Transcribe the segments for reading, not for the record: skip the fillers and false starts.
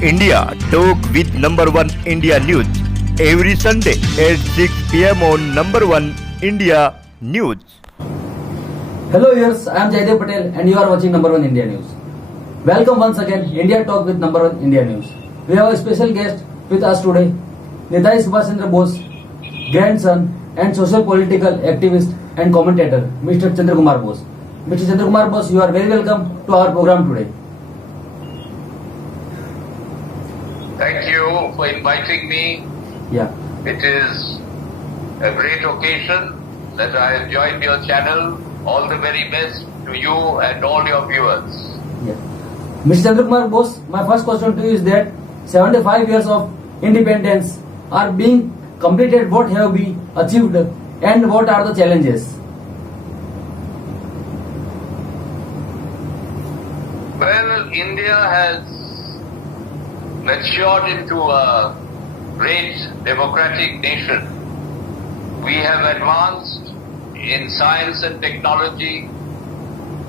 India. Talk with number one India News every Sunday at 6 p.m. on number one India News. Hello viewers, I am JAYDEV Patel and you are watching number one India News. Welcome once again India Talk with number one India News. We have a special guest with us today, Netaji Subhas Chandra Bose, grandson and social political activist and commentator, Mr. Chandra Kumar Bose. Mr. Chandra Kumar Bose, you are very welcome to our program today. Thank you for inviting me. Yeah. It is a great occasion that I have joined your channel. All the very best to you and all your viewers. Yeah. Mr. Chandra Kumar Bose, my first question to you is that 75 years of independence are being completed. What have we achieved and what are the challenges? Well, India has matured into a great democratic nation. We have advanced in science and technology.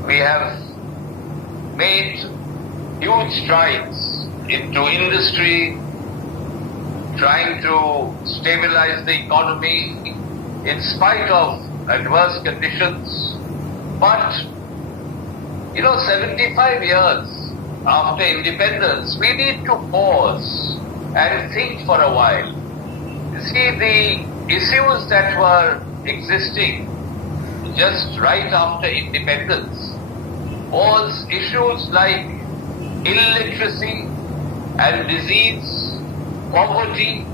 We have made huge strides into industry, trying to stabilize the economy in spite of adverse conditions. But, 75 years after independence, we need to pause and think for a while. You see, the issues that were existing just right after independence was issues like illiteracy and disease, poverty.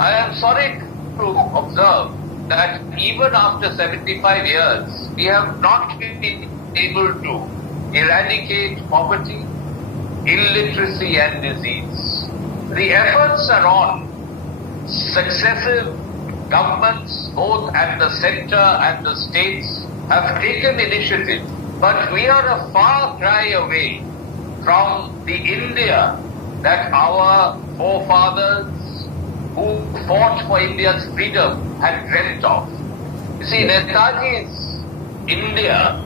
I am sorry to observe that even after 75 years, we have not been able to eradicate poverty, illiteracy and disease. The efforts are on. Successive governments, both at the center and the states, have taken initiative. But we are a far cry away from the India that our forefathers who fought for India's freedom had dreamt of. You see, Netaji's India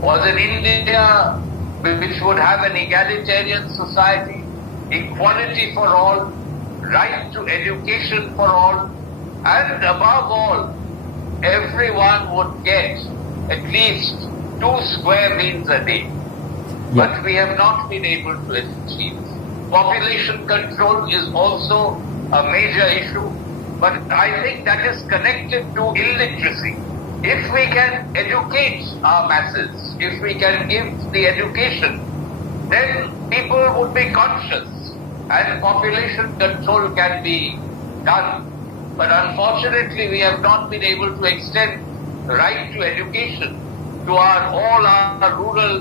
was an India which would have an egalitarian society, equality for all, right to education for all, and above all, everyone would get at least 2 square meals a day. But we have not been able to achieve. Population control is also a major issue, but I think that is connected to illiteracy. If we can educate our masses, if we can give the education, then people would be conscious and population control can be done. But unfortunately, we have not been able to extend the right to education to all our rural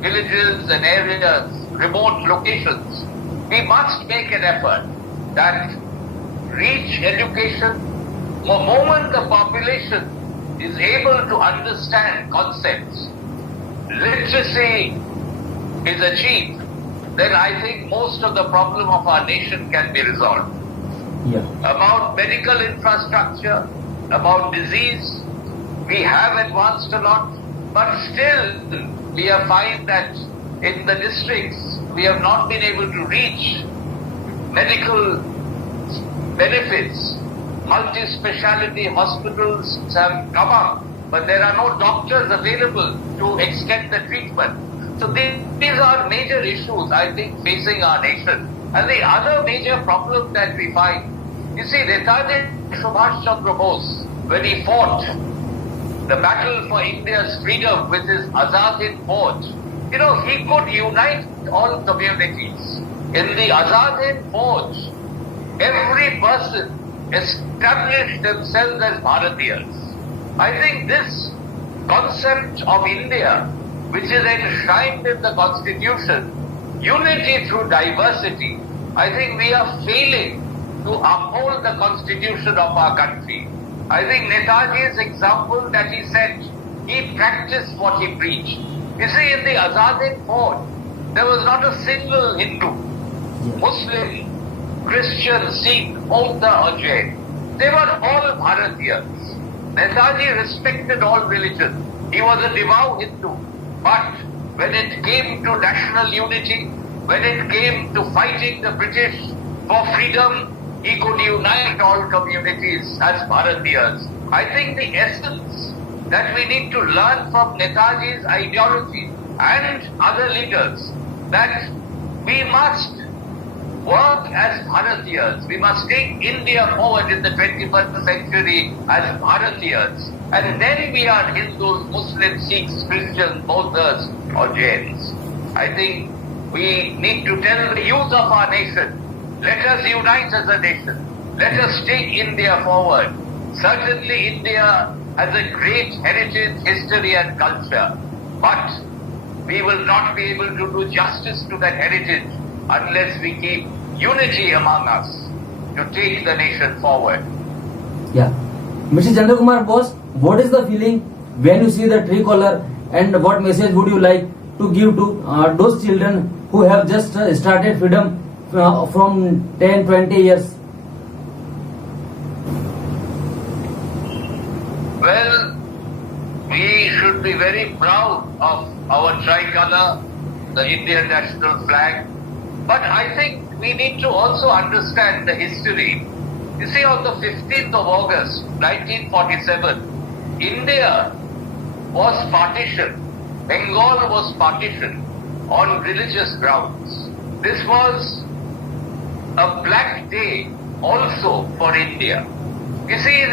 villages and areas, remote locations. We must make an effort that reach education. The moment the population is able to understand concepts, literacy is achieved, then I think most of the problem of our nation can be resolved. Yeah. About medical infrastructure, about disease, we have advanced a lot, but still we have found that in the districts we have not been able to reach medical benefits. Multi-speciality hospitals have come up, but there are no doctors available to extend the treatment. So these are major issues, I think, facing our nation. And the other major problem that we find, you see, Netaji Subhas Chandra Bose, when he fought the battle for India's freedom with his Azad Hind Fauj, he could unite all communities. In the Azad Hind Fauj, every person established themselves as Bharatiyas. I think this concept of India, which is enshrined in the Constitution, unity through diversity, I think we are failing to uphold the Constitution of our country. I think Netaji's example that he set, he practiced what he preached. You see, in the Azad Hind Fauj, there was not a single Hindu, Muslim, Christian, Sikh, Bauddha or Jain. They were all Bharatiyas. Netaji respected all religions. He was a devout Hindu. But when it came to national unity, when it came to fighting the British for freedom, he could unite all communities as Bharatiyas. I think the essence that we need to learn from Netaji's ideology and other leaders, that we must work as Bharatiyas. We must take India forward in the 21st century as Bharatiyas. And then we are Hindus, Muslims, Sikhs, Christians, Buddhists or Jains. I think we need to tell the youth of our nation, let us unite as a nation. Let us take India forward. Certainly India has a great heritage, history and culture. But we will not be able to do justice to that heritage unless we keep unity among us to take the nation forward. Yeah. Mr. Chandra Kumar Bose, what is the feeling when you see the tricolor, and what message would you like to give to those children who have just started freedom from 10-20 years? Well, we should be very proud of our tricolor, the Indian national flag. But I think we need to also understand the history. You see, on the 15th of August, 1947, India was partitioned. Bengal was partitioned on religious grounds. This was a black day also for India. You see,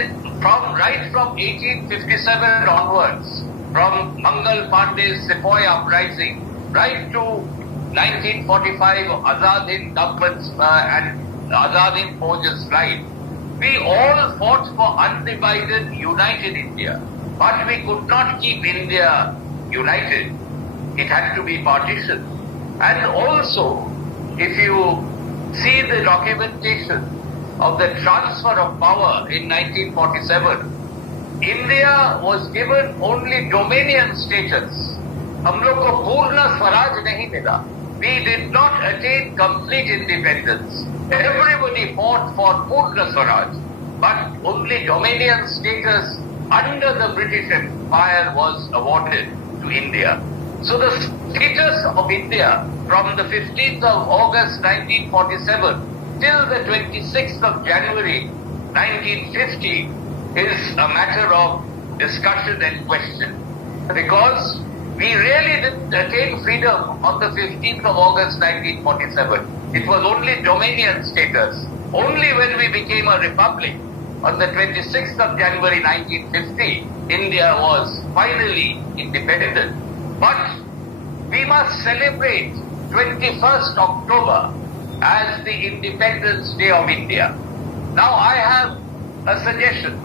right from 1857 onwards, from Mangal Pandey's Sepoy uprising, right to 1945 Azad Hind government's and Azad Hind Fauj's flight, we all fought for undivided, united India. But we could not keep India united. It had to be partitioned. And also, if you see the documentation of the transfer of power in 1947, India was given only dominion status. हम लोग को पूर्ण स्वराज नहीं मिला. We did not attain complete independence. Everybody fought for Purna Swaraj, but only dominion status under the British Empire was awarded to India. So the status of India from the 15th of August 1947 till the 26th of January 1950 is a matter of discussion and question. Because we really didn't attain freedom on the 15th of August 1947. It was only dominion status. Only when we became a republic on the 26th of January 1950, India was finally independent. But we must celebrate 21st October as the Independence Day of India. Now I have a suggestion.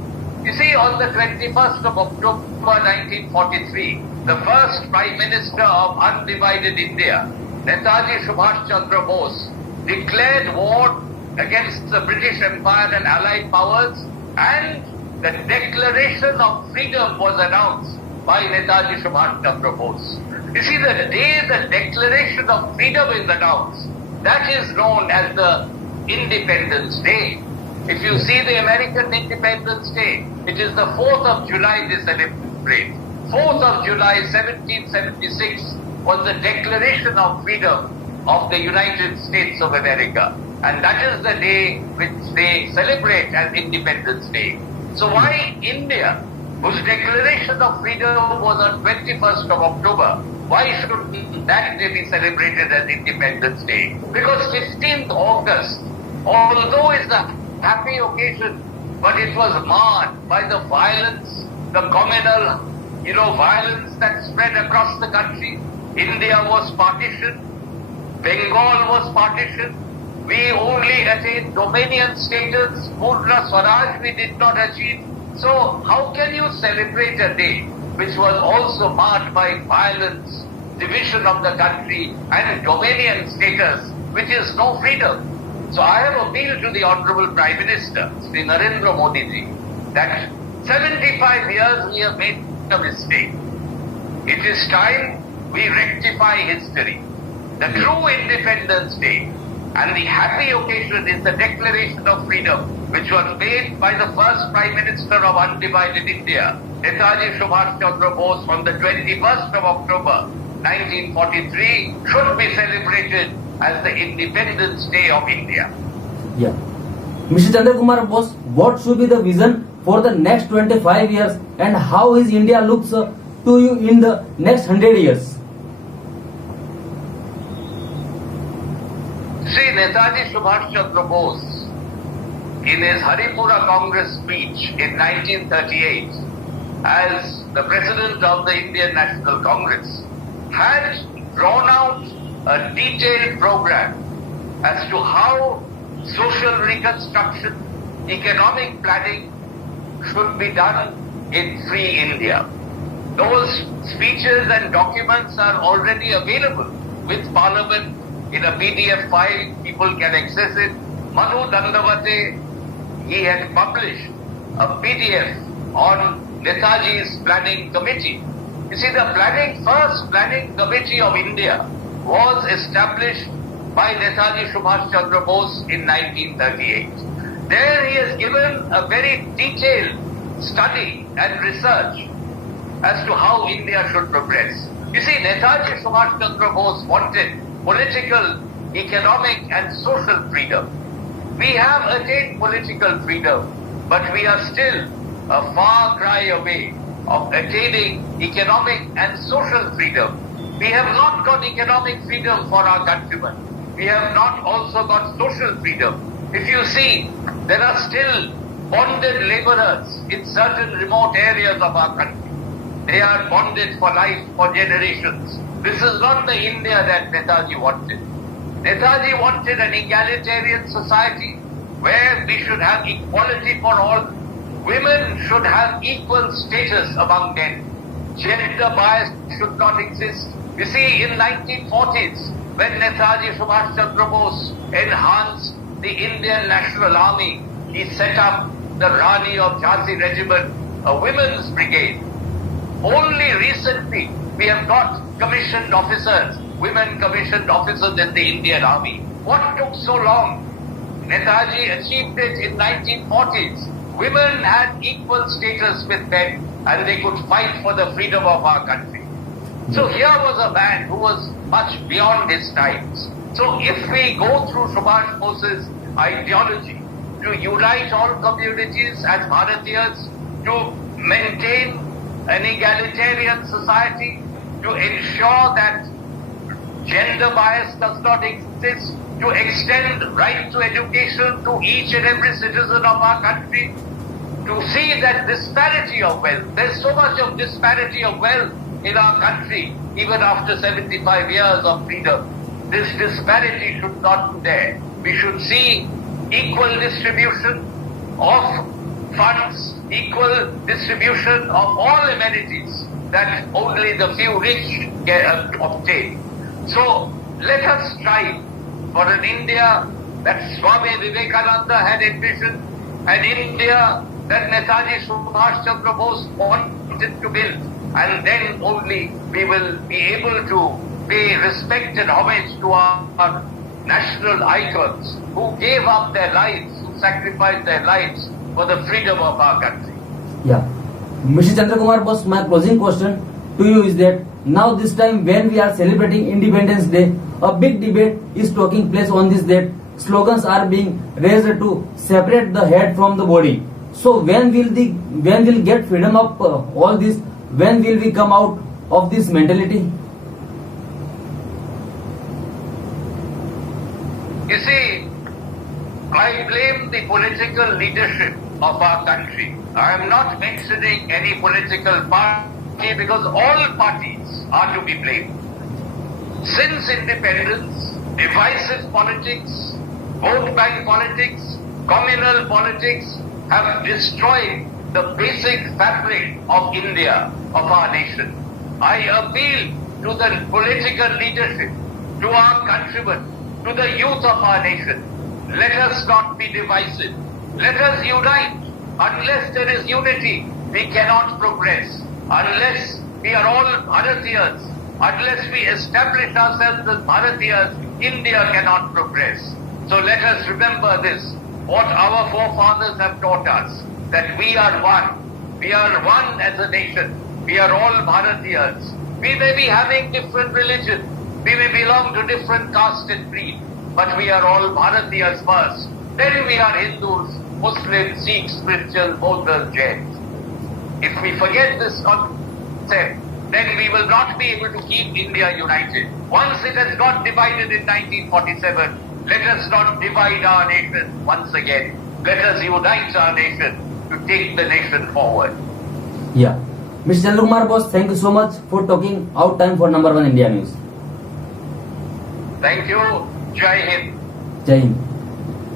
You see, on the 21st of October 1943, the first Prime Minister of undivided India, Netaji Subhas Chandra Bose, declared war against the British Empire and Allied powers, and the Declaration of Freedom was announced by Netaji Subhas Chandra Bose. You see, the day the Declaration of Freedom is announced, that is known as the Independence Day. If you see the American Independence Day, it is the 4th of July they celebrate. 4th of July 1776 was the Declaration of Freedom of the United States of America. And that is the day which they celebrate as Independence Day. So why India, whose Declaration of Freedom was on 21st of October, why should that day be celebrated as Independence Day? Because 15th August, although is a happy occasion, but it was marred by the violence, the communal, violence that spread across the country. India was partitioned. Bengal was partitioned. We only attained dominion status. Purna Swaraj we did not achieve. So how can you celebrate a day which was also marked by violence, division of the country and dominion status, which is no freedom? So I have appealed to the Honorable Prime Minister, Sri Narendra Modi ji, that 75 years we have made a mistake. It is time we rectify history. The true Independence Day and the happy occasion is the Declaration of Freedom, which was made by the first Prime Minister of undivided India, Netaji Subhas Chandra Bose, on the 21st of October 1943, should be celebrated as the Independence Day of India. Yeah. Mr. Chandra Kumar Bose, what should be the vision for the next 25 years and how is India looks to you in the next 100 years? See, Netaji Subhas Chandra Bose, in his Haripura Congress speech in 1938, as the President of the Indian National Congress, had drawn out a detailed program as to how social reconstruction, economic planning should be done in free India. Those speeches and documents are already available with Parliament in a PDF file. People can access it. Manu Dandavate, he had published a PDF on Netaji's planning committee. You see, the first planning committee of India was established by Netaji Subhas Chandra Bose in 1938. There he has given a very detailed study and research as to how India should progress. You see, Netaji Subhas Chandra Bose wanted political, economic and social freedom. We have attained political freedom, but we are still a far cry away of attaining economic and social freedom. We have not got economic freedom for our countrymen. We have not also got social freedom. If you see, there are still bonded laborers in certain remote areas of our country. They are bonded for life, for generations. This is not the India that Netaji wanted. Netaji wanted an egalitarian society where we should have equality for all. Women should have equal status among men. Gender bias should not exist. You see, in 1940s, when Netaji Subhas Chandra Bose enhanced the Indian National Army, he set up the Rani of Jhansi Regiment, a women's brigade. Only recently we have got commissioned officers, women commissioned officers in the Indian Army. What took so long? Netaji achieved it in 1940s. Women had equal status with men and they could fight for the freedom of our country. So here was a man who was much beyond his times. So if we go through Subhash Bose's ideology to unite all communities as Bharatiyas, to maintain an egalitarian society, to ensure that gender bias does not exist, to extend right to education to each and every citizen of our country, to see that disparity of wealth, there's so much of disparity of wealth in our country, even after 75 years of freedom. This disparity should not be there. We should see equal distribution of funds, equal distribution of all amenities that only the few rich can obtain. So let us strive for an India that Swami Vivekananda had envisioned, an India that Netaji Subhas Chandra Bose wanted to build, and then only we will be able to pay respect and homage to our national icons who gave up their lives, who sacrificed their lives for the freedom of our country. Yeah. Mr. Chandra Kumar Bose, my closing question to you is that now this time when we are celebrating Independence Day, a big debate is taking place on this date. Slogans are being raised to separate the head from the body. So when will get freedom of all this? When will we come out of this mentality? You see, I blame the political leadership of our country. I am not mentioning any political party because all parties are to be blamed. Since independence, divisive politics, vote bank politics, communal politics have destroyed the basic fabric of India, of our nation. I appeal to the political leadership, to our countrymen, to the youth of our nation. Let us not be divisive. Let us unite. Unless there is unity, we cannot progress. Unless we are all Bharatiyas, unless we establish ourselves as Bharatiyas, India cannot progress. So let us remember this, what our forefathers have taught us, that we are one. We are one as a nation. We are all Bharatiyas. We may be having different religion. We may belong to different caste and creed, but we are all Bharatiyas first. Then we are Hindus, Muslims, Sikhs, Christians, Buddhists, Jains. If we forget this concept, then we will not be able to keep India united. Once it has got divided in 1947, let us not divide our nation once again. Let us unite our nation to take the nation forward. Yeah. Mr. Chandra Kumar Bose, thank you so much for talking out time for number one India news. Thank you. Jai Hind. Jai Hind.